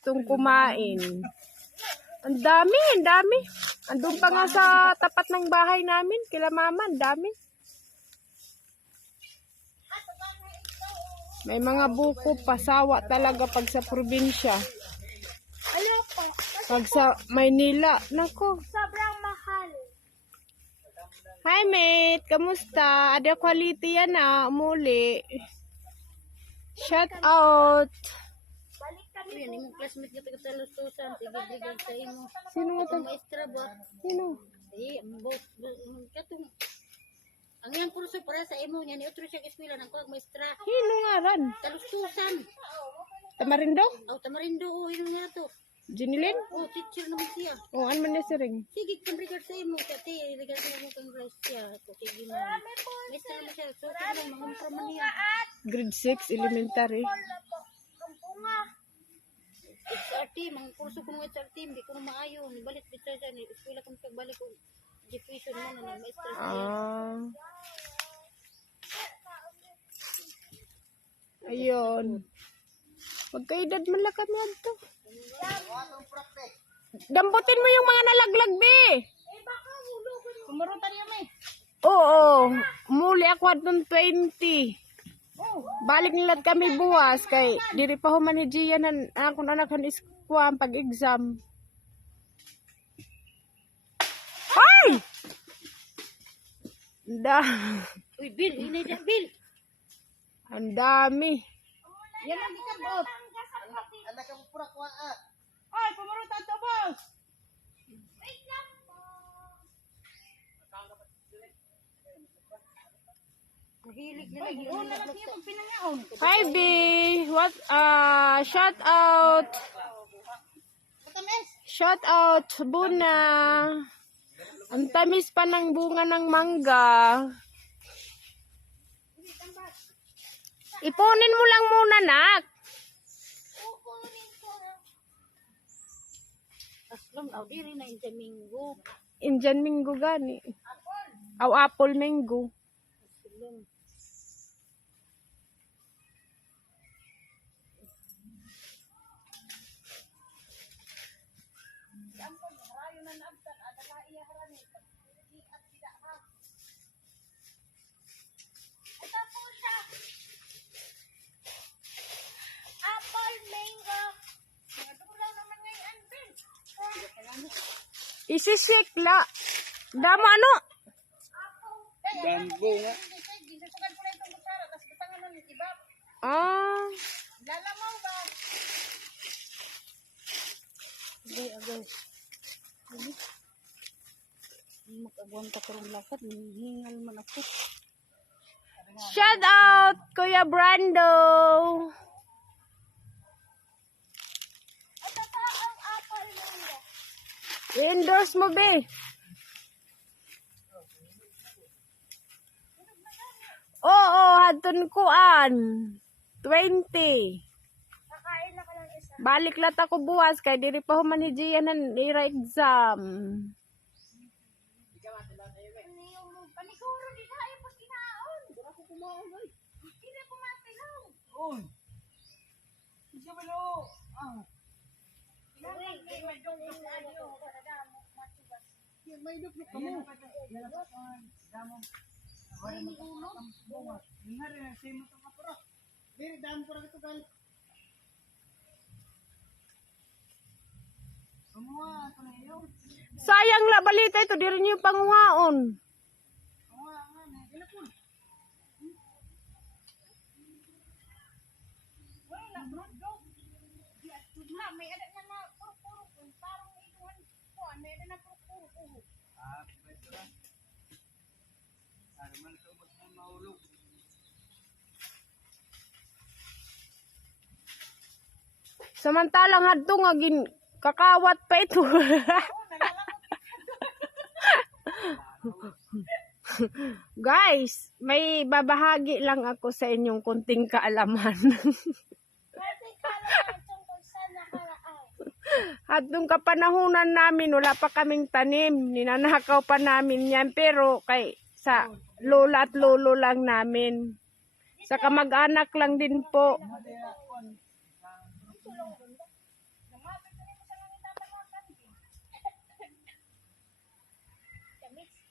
gustong kumain. Ang dami, ang dami. Andun pa nga sa tapat ng bahay namin, kila mama, ang dami. May mga buko, pasawa talaga pag sa probinsya. Pag sa Maynila, nako. Sobrang mahal. Hi mate, kamusta? Ada quality yan umuli. Shout out. Balik kami. Yan, yung classmate kita sa lustusan, tigil-tigil sa imo. Sino nga to? Maestra ba? Sino? Ang boss, katong, ang iyang kurso para sa imo, yan, otro siyang eskwela ng kuwag maestra. Sino nga ran? Talustusan. Tamarindo? Tamarindo, yun nga to. Jinilin? Teacher naman siya. Ano man na ring? Sige, kung regard sa imo, kati, regard sa imo kang rice siya. Sige mo. Maestra naman siya, so, sige mo, mga proman niya. Grade 6, elementary. Kampunga. HRT, mga kurso ko ng HRT, hindi ko na maayo. Balik dito siya, eskwela kong pagbalik ko. Education mo na maestra siya. Ayun. Magkaedad man lang kami to. Damputin mo yung mga nalaglag, be. Kumurutan niya may. Oo. Muli ako at ng 20. Balik nila kami buwas kay diri pa human ni Gia nan akong anak han iskuam pag exam. Ay! Uy, Bill, hinay dyan, Bill. Ang dami. Yan ang ikabot. Anak ang pura ko Ay, kumurutan to, boss. Wait lang po. Mahilig nila. Yun na lang niya pinangaon. Hi B. What shout out. Shout out Buna. Ang tamis pa ng bunga ng mangga. Ipunin mo lang muna, nak. Aslong, diri na yung Domingo. Indian mango gani. Aw apple mango. Aslong. Ito po siya. Apple, mango. Nagdumulaw naman ngayon, Anvin. Isisik la. Damo ano? Bambo nga. Ginasukan ko na itong busara. Tapos butangan na ng iba. Ah. Lalaman ba? Agay. Mag-agwanta ko ng lakad. Hingal man ako. Shout out Kuya Brando. Ito pa ang apple, mango. I-endorse mo be. Oo, hadton kuan. 20. Kakain na ka lang isa. Balik lat ako buwas kay diri pa human ni Gia nan ira exam. Paniguro di ka ay pag kinaon. Ako kumaon ay. Hindi ko matilaw. Oy. Siya ba lo? May lupluk ka mo. Sayang la balita ito diri niyo panguhaon. May ada na na puro-puro. Parang ituhan ko. May ada na puro-puro. Samantalang hadto nga kakawat pa ito. Guys, may babahagi lang ako sa inyong kunting kaalaman. At nung kapanahunan namin, wala pa kaming tanim. Ninanakaw pa namin yan. Pero kay sa lola at lolo lang namin. Sa kamag-anak lang din po. Bitch.